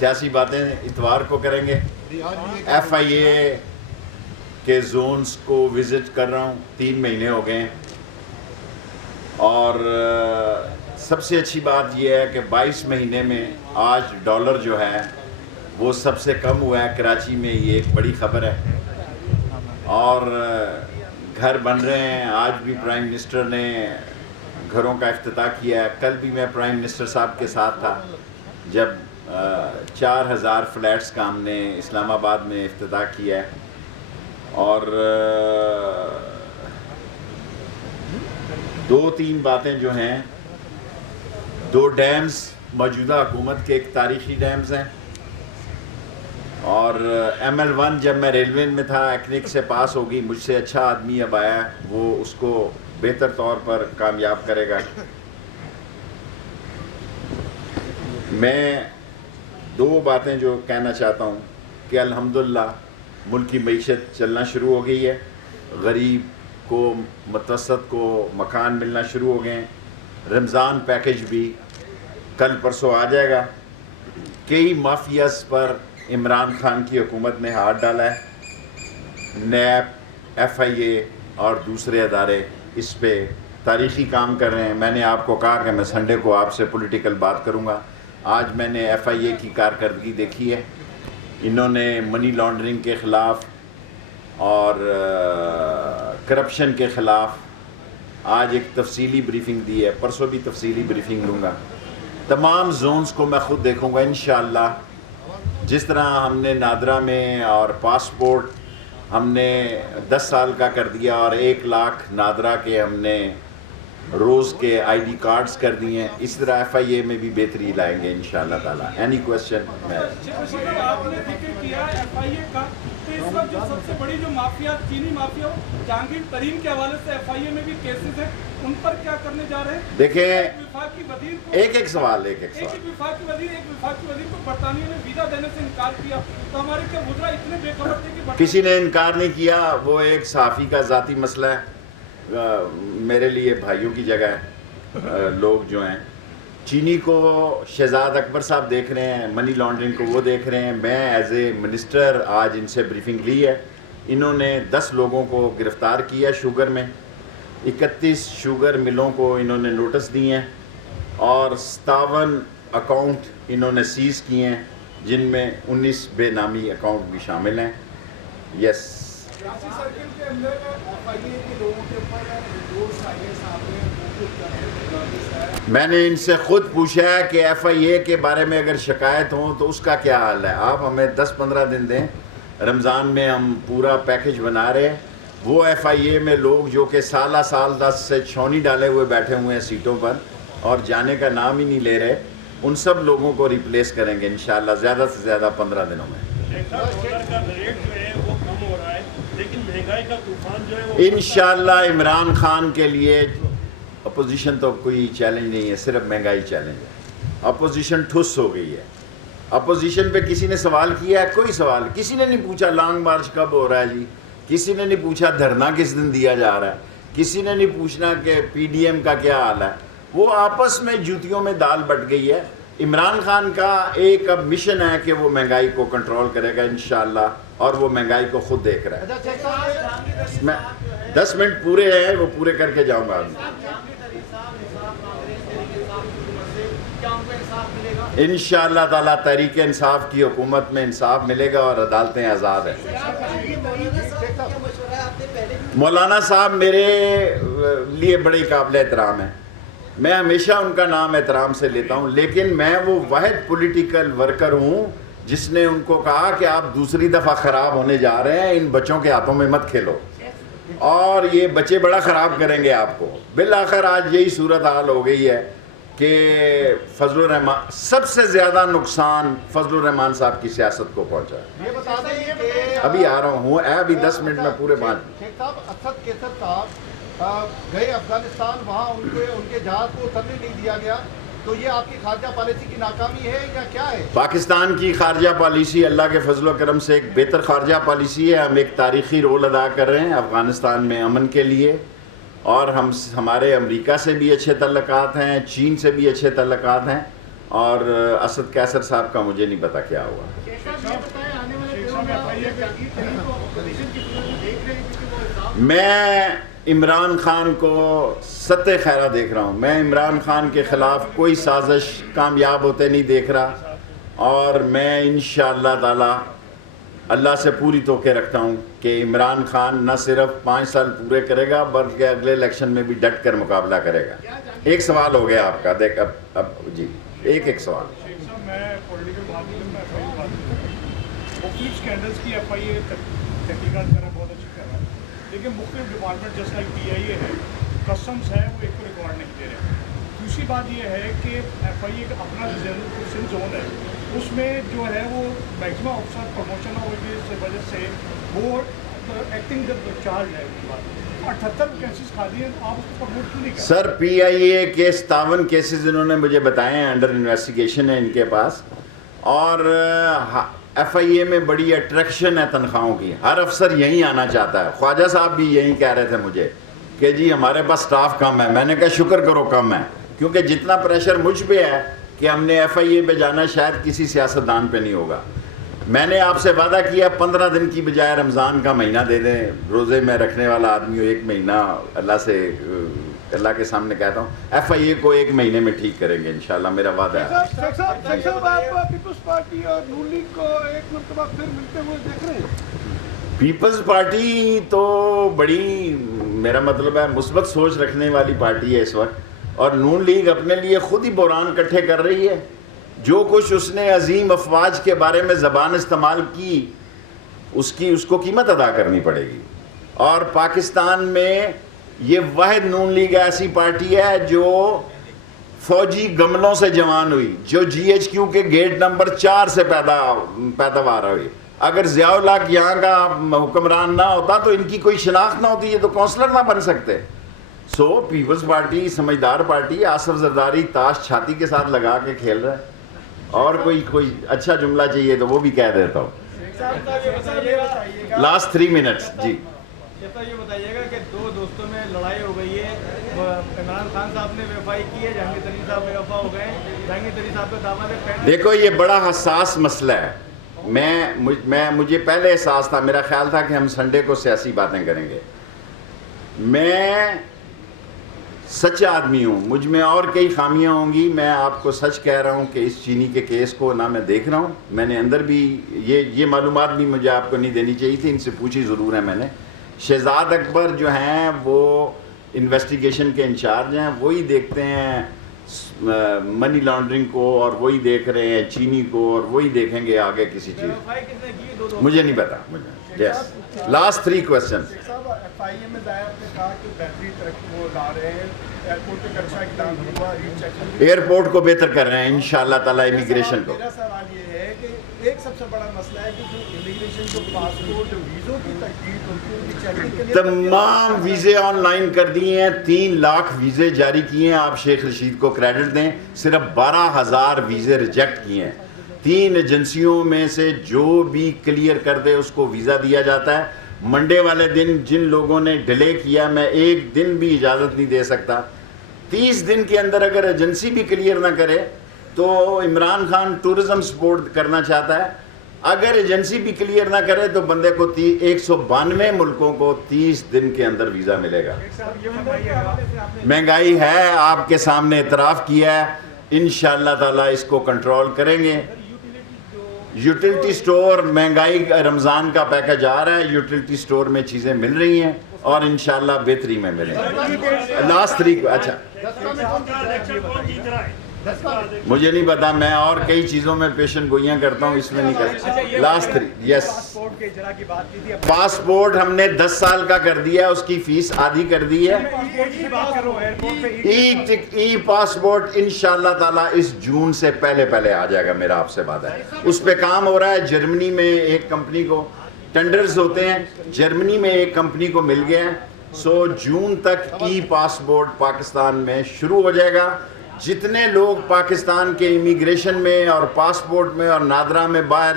سیاسی باتیں اتوار کو کریں گے. ایف آئی اے کے زونز کو وزٹ کر رہا ہوں, 3 مہینے ہو گئے ہیں, اور سب سے اچھی بات یہ ہے کہ 22 مہینے میں آج ڈالر جو ہے وہ سب سے کم ہوا ہے کراچی میں. یہ ایک بڑی خبر ہے. اور گھر بن رہے ہیں. آج بھی پرائم منسٹر نے گھروں کا افتتاح کیا ہے. کل بھی میں پرائم منسٹر صاحب کے ساتھ تھا جب 4000 فلیٹس کا ہم نے اسلام آباد میں افتتاح کیا ہے. اور 2-3 باتیں جو ہیں, 2 ڈیمز موجودہ حکومت کے, ایک تاریخی ڈیمز ہیں, اور ML1 جب میں ریلوے میں تھا ایکنک سے پاس ہوگی, مجھ سے اچھا آدمی اب آیا, وہ اس کو بہتر طور پر کامیاب کرے گا. میں 2 باتیں جو کہنا چاہتا ہوں کہ الحمدللہ ملک کی معیشت چلنا شروع ہو گئی ہے. غریب کو, متوسط کو مکان ملنا شروع ہو گئے ہیں. رمضان پیکج بھی کل پرسوں آ جائے گا. کئی مافیاز پر عمران خان کی حکومت نے ہاتھ ڈالا ہے. نیب, FIA اور دوسرے ادارے اس پہ تاریخی کام کر رہے ہیں. میں نے آپ کو کہا کہ میں سنڈے کو آپ سے پولیٹیکل بات کروں گا. آج میں نے FIA کی کارکردگی دیکھی ہے. انہوں نے منی لانڈرنگ کے خلاف اور کرپشن کے خلاف آج ایک تفصیلی بریفنگ دی ہے. پرسوں بھی تفصیلی بریفنگ لوں گا. تمام زونز کو میں خود دیکھوں گا انشاءاللہ. جس طرح ہم نے نادرا میں اور پاسپورٹ ہم نے 10 سال کا کر دیا, اور 1 لاکھ نادرا کے ہم نے روز کے ID کارڈز کر دیے ہیں, اس طرح FIA میں بھی بہتری لائیں گے انشاءاللہ تعالیٰ. Any question? آپ نے ذکر کیا FIA کا, تو اس وقت جو سب سے بڑی جو مافیا, چینی مافیا, جہانگیر ترین کے حوالے سے FIA میں بھی کیسز ہیں, ان پر کیا کرنے جا رہے ہیں؟ دیکھیں, ایک سوال وفاقی وزیر کو برطانیہ نے ویزا دینے سے انکار کیا, تو ہمارے کیا وزراء اتنے بے خبر تھے کہ کسی نے انکار نہیں کیا. وہ ایک صحافی کا ذاتی مسئلہ ہے. میرے لیے بھائیوں کی جگہ ہے. لوگ جو ہیں چینی کو شہزاد اکبر صاحب دیکھ رہے ہیں, منی لانڈرنگ کو وہ دیکھ رہے ہیں. میں ایز اے منسٹر آج ان سے بریفنگ لی ہے. انہوں نے 10 لوگوں کو گرفتار کیا شوگر میں, 31 شوگر ملوں کو انہوں نے نوٹس دیے ہیں, اور 57 اکاؤنٹ انہوں نے سیز کیے ہیں, جن میں 19 بے نامی اکاؤنٹ بھی شامل ہیں. یس. میں نے ان سے خود پوچھا ہے کہ FIA کے بارے میں اگر شکایت ہوں تو اس کا کیا حال ہے. آپ ہمیں 10-15 دن دیں. رمضان میں ہم پورا پیکج بنا رہے ہیں. وہ FIA میں لوگ جو کہ سالہ سال 10 سے چھونی ڈالے ہوئے بیٹھے ہوئے ہیں سیٹوں پر اور جانے کا نام ہی نہیں لے رہے, ان سب لوگوں کو ریپلیس کریں گے انشاءاللہ زیادہ سے زیادہ 15 دنوں میں. انشاءاللہ عمران خان کے لیے اپوزیشن تو کوئی چیلنج نہیں ہے, صرف مہنگائی چیلنج ہے. اپوزیشن ٹھس ہو گئی ہے. اپوزیشن پہ کسی نے سوال کیا ہے؟ کوئی سوال. کسی نے نہیں پوچھا لانگ مارچ کب ہو رہا ہے جی. کسی نے نہیں پوچھا دھرنا کس دن دیا جا رہا ہے. کسی نے نہیں پوچھنا کہ PDM کا کیا حال ہے. وہ آپس میں جوتیوں میں دال بٹ گئی ہے. عمران خان کا ایک اب مشن ہے کہ وہ مہنگائی کو کنٹرول کرے گا انشاءاللہ, اور وہ مہنگائی کو خود دیکھ رہا ہے. میں 10 منٹ پورے ہیں, وہ پورے کر کے جاؤں گا. انشاءاللہ تعالیٰ تحریک انصاف کی حکومت میں انصاف ملے گا اور عدالتیں آزاد ہیں. مولانا صاحب میرے لیے بڑے قابل احترام ہیں. میں ہمیشہ ان کا نام احترام سے لیتا ہوں, لیکن میں وہ واحد پولیٹیکل ورکر ہوں جس نے ان کو کہا کہ آپ دوسری دفعہ خراب ہونے جا رہے ہیں, ان بچوں کے ہاتھوں میں مت کھیلو, اور یہ بچے بڑا خراب کریں گے آپ کو. بالآخر آج یہی صورتحال ہو گئی ہے کہ فضل الرحمان, سب سے زیادہ نقصان فضل الرحمان صاحب کی سیاست کو پہنچا ہے. یہ بتا دیں کہ ابھی آ رہا ہوں, ابھی 10 منٹ میں پورے بات. شیخ صاحب, اسد کیسر صاحب گئے افغانستان, وہاں ان کے جہاز کو اترنے نہیں دیا گیا, تو یہ آپ کی خارجہ پالیسی کی ناکامی ہے یا کیا ہے؟ پاکستان کی خارجہ پالیسی اللہ کے فضل و کرم سے ایک بہتر خارجہ پالیسی ہے. ہم ایک تاریخی رول ادا کر رہے ہیں افغانستان میں امن کے لیے, اور ہمارے امریکہ سے بھی اچھے تعلقات ہیں, چین سے بھی اچھے تعلقات ہیں, اور اسد قیصر صاحب کا مجھے نہیں پتا کیا ہوا. میں عمران خان کو ستِ خیرہ دیکھ رہا ہوں. میں عمران خان کے خلاف کوئی سازش کامیاب ہوتے نہیں دیکھ رہا, اور میں انشاءاللہ تعالی اللہ سے پوری توقع رکھتا ہوں کہ عمران خان نہ صرف 5 سال پورے کرے گا بلکہ اگلے الیکشن میں بھی ڈٹ کر مقابلہ کرے گا. ایک سوال ہو گیا آپ کا, دیکھ اب جی ایک سوال. میں پولیٹیکل بات کروں, میں ایف آئی بات کروں. مختلف اسکینڈلس کی ایف آئی اے تحقیقات کر رہا ہے, بہت اچھی کر رہا ہے, لیکن مختلف ڈپارٹمنٹ جیسا لائک پی آئی اے ہے, کسٹمس ہے, وہ ایک کو ریکارڈ نہیں دے رہے. دوسری بات یہ ہے کہ ایف آئی اے کا اپنا ریزرویشن زون ہے, اس میں جو ہے وہ میکسیمم آفسر پروموشن ہونے کی وجہ سے وہ ایکٹنگ جب چارج ہے. 78 کیسز خالی ہیں, آپ اس کو پروموٹ کیوں نہیں کرتے؟ سر پی آئی اے کے 57 کیسز انہوں نے مجھے بتائے ہیں, انڈر انویسٹیگیشن ہے ان کے پاس, اور ایف آئی اے میں بڑی اٹریکشن ہے تنخواہوں کی. ہر افسر یہیں آنا چاہتا ہے. خواجہ صاحب بھی یہیں کہہ رہے تھے مجھے کہ جی ہمارے پاس سٹاف کم ہے. میں نے کہا شکر کرو کم ہے, کیونکہ جتنا پریشر مجھ پہ ہے کہ ہم نے ایف آئی اے پہ جانا شاید کسی سیاستدان پہ نہیں ہوگا. میں نے آپ سے وعدہ کیا 15 دن کی بجائے رمضان کا مہینہ دے دیں. روزے میں رکھنے والا آدمی ہو, 1 مہینہ اللہ کے سامنے کہتا ہوں ایف آئی اے کو 1 مہینے میں ٹھیک کریں گے انشاءاللہ, میرا وعدہ ہے. آپ پیپلز پارٹی اور نون لیگ کو ایک مرتبہ پھر ملتے ہوئے دیکھ رہے ہیں؟ پیپلز پارٹی تو بڑی, میرا مطلب ہے, مثبت سوچ رکھنے والی پارٹی ہے اس وقت, اور نون لیگ اپنے لیے خود ہی بحران اکٹھے کر رہی ہے. جو کچھ اس نے عظیم افواج کے بارے میں زبان استعمال کی, اس کو قیمت ادا کرنی پڑے گی. اور پاکستان میں یہ واحد نون لیگ ایسی پارٹی ہے جو فوجی گملوں سے جوان ہوئی, جو جی ایچ کیو کے گیٹ نمبر 4 سے پیداوار ہوئی. اگر ضیاء الحق یہاں کا حکمران نہ ہوتا تو ان کی کوئی شناخت نہ ہوتی, یہ تو کونسلر نہ بن سکتے. سو پیپلز پارٹی سمجھدار پارٹی. آصف زرداری تاش چھاتی کے ساتھ لگا کے کھیل رہا ہے, اور کوئی اچھا جملہ چاہیے تو وہ بھی کہہ دیتا ہوں. لاسٹ 3 منٹس جی. یہ بتائیے گا کہ 2 دوستوں میں لڑائی ہو گئی ہے, عمران خان صاحب نے وفائی کی ہے, جہانگیر ترین صاحب بے وفا ہو گئے ہیں. جہانگیر ترین صاحب کا دعویٰ ہے. دیکھو یہ بڑا حساس مسئلہ ہے. مجھے پہلے احساس تھا, میرا خیال تھا کہ ہم سنڈے کو سیاسی باتیں کریں گے. میں سچا آدمی ہوں, مجھ میں اور کئی خامیاں ہوں گی. میں آپ کو سچ کہہ رہا ہوں کہ اس چینی کے کیس کو نہ میں دیکھ رہا ہوں, میں نے اندر بھی یہ معلومات بھی مجھے آپ کو نہیں دینی چاہیے تھی, ان سے پوچھی ضرور ہے میں نے. شہزاد اکبر جو ہیں وہ انویسٹیگیشن کے انچارج ہیں, وہی دیکھتے ہیں منی لانڈرنگ کو, اور وہی دیکھ رہے ہیں چینی کو, اور وہی دیکھیں گے آگے کسی چیز. مجھے نہیں پتا. Yes last 3 question. ایف آئی اے میں ظاہر نے کہا کہ بہتری ترقی وہ لا رہے ہیں, ایئرپورٹ پہ اچھا اقدام ہوا, ایئرپورٹ کو بہتر کر رہے ہیں انشاءاللہ تعالی امیگریشن کو. میرا سوال یہ ہے کہ ایک سب سے بڑا مسئلہ ہے کہ جو امیگریشن, جو پاسپورٹ, جو ویزوں کی تجدید ہوتی ہے, ان کی چیکنگ کے لیے تمام ویزے آن لائن کر دیے ہیں. 3 لاکھ ویزے جاری کیے ہیں. آپ شیخ رشید کو کریڈٹ دیں, صرف 12,000 ویزے ریجیکٹ کیے ہیں. 3 ایجنسیوں میں سے جو بھی کلیئر کر دے اس کو ویزا دیا جاتا ہے. منڈے والے دن جن لوگوں نے ڈیلے کیا, میں 1 دن بھی اجازت نہیں دے سکتا. 30 دن کے اندر اگر ایجنسی بھی کلیئر نہ کرے تو عمران خان ٹورزم سپورٹ کرنا چاہتا ہے. اگر ایجنسی بھی کلیئر نہ کرے تو بندے کو 192 ملکوں کو 30 دن کے اندر ویزا ملے گا. مہنگائی ہے, آپ کے سامنے اعتراف کیا ہے, انشاءاللہ تعالی اس کو کنٹرول کریں گے. یوٹیلٹی سٹور مہنگائی, رمضان کا پیکج آ رہا ہے, یوٹیلٹی سٹور میں چیزیں مل رہی ہیں اور انشاءاللہ بہتری میں ملیں گے. لاسٹ 3 اچھا مجھے نہیں پتا, میں اور کئی چیزوں میں پیشن گوئیاں کرتا ہوں, اس میں نہیں کرتا. لاسٹ 3 یس. پاسپورٹ ہم نے 10 سال کا کر دیا, اس کی فیس آدھی کر دی ہے. ای پاسپورٹ انشاءاللہ تعالی اس جون سے پہلے آ جائے گا, میرا آپ سے وعدہ ہے. اس پہ کام ہو رہا ہے. جرمنی میں ایک کمپنی کو ٹینڈرز ہوتے ہیں, جرمنی میں ایک کمپنی کو مل گئے ہیں. سو جون تک ای پاسپورٹ پاکستان میں شروع ہو جائے گا. جتنے لوگ پاکستان کے امیگریشن میں اور پاسپورٹ میں اور نادرا میں باہر